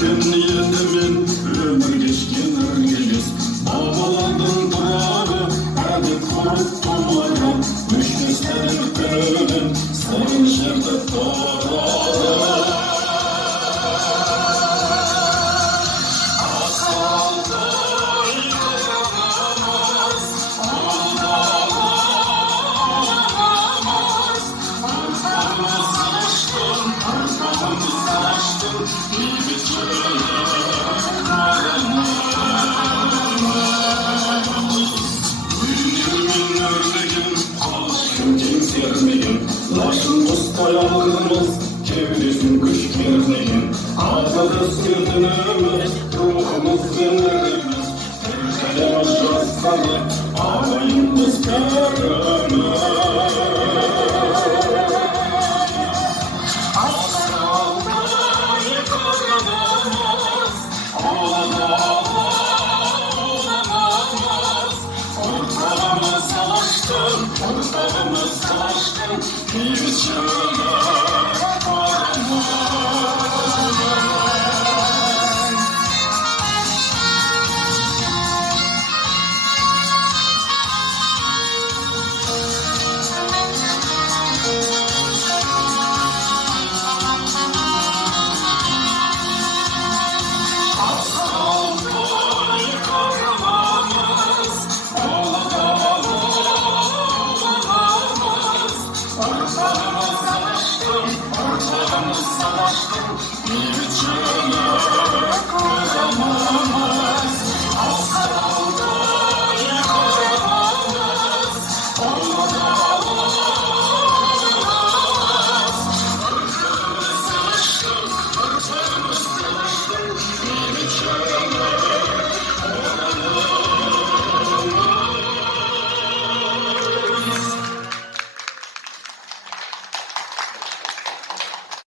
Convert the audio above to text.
Niyetimin ömür geçkin örgeliz. Babalardan durağı hadi kurup duvarı. Müşteselik gönlüm senin şerdet doğrağı. Asfalta yıkanamaz, aldağlar oynamaz. Arkamız açtın, arkamız açtın. Bir Laşın ustayalımız, çevresin kış gerneğin. Ağzı da sürdünümüz, ruhumuz gönül.